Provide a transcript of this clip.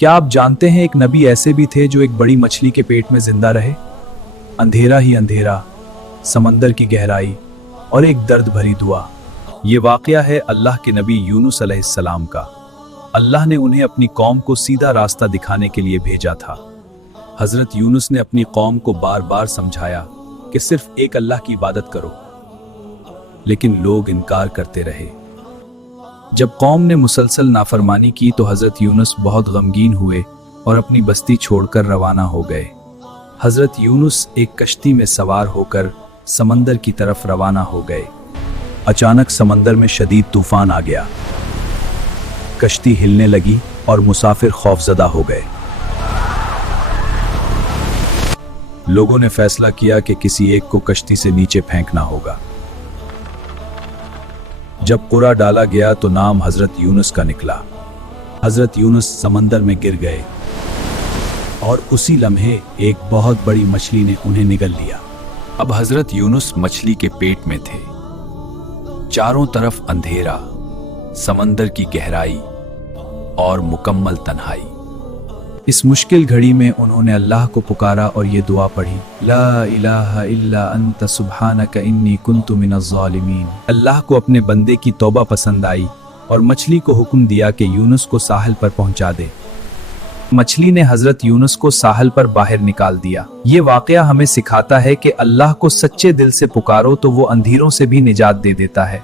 क्या आप जानते हैं एक नबी ऐसे भी थे जो एक बड़ी मछली के पेट में जिंदा रहे? अंधेरा ही अंधेरा, समंदर की गहराई और एक दर्द भरी दुआ। ये वाकया है अल्लाह के नबी यूनुस अलैहिस्सलाम का। अल्लाह ने उन्हें अपनी कौम को सीधा रास्ता दिखाने के लिए भेजा था। हजरत यूनुस ने अपनी कौम को बार बार समझाया कि सिर्फ एक अल्लाह की इबादत करो, लेकिन लोग इनकार करते रहे। जब कौम ने मुसलसल नाफरमानी की तो हजरत यूनुस बहुत गमगीन हुए और अपनी बस्ती छोड़कर रवाना हो गए। हजरत यूनुस एक कश्ती में सवार होकर समंदर की तरफ रवाना हो गए। अचानक समंदर में शदीद तूफान आ गया। कश्ती हिलने लगी और मुसाफिर खौफजदा हो गए। लोगों ने फैसला किया कि किसी एक को कश्ती से नीचे फेंकना होगा। जब कुरा डाला गया तो नाम हजरत यूनुस का निकला। हजरत यूनुस समंदर में गिर गए और उसी लम्हे एक बहुत बड़ी मछली ने उन्हें निगल लिया। अब हजरत यूनुस मछली के पेट में थे। चारों तरफ अंधेरा, समंदर की गहराई और मुकम्मल तन्हाई। इस मुश्किल घड़ी में उन्होंने अल्लाह को पुकारा और ये दुआ पढ़ी, ला इलाहा इल्ला अंत सुब्हानक इन्नी कुन्तु मिनज़ ज़ालिमीन। अल्लाह को अपने बंदे की तौबा पसंद आई और मछली को हुक्म दिया कि यूनुस को साहिल पर पहुंचा दे। मछली ने हजरत यूनुस को साहिल पर बाहर निकाल दिया। ये वाकया हमें सिखाता है कि अल्लाह को सच्चे दिल से पुकारो तो वो अंधेरों से भी निजात दे देता है।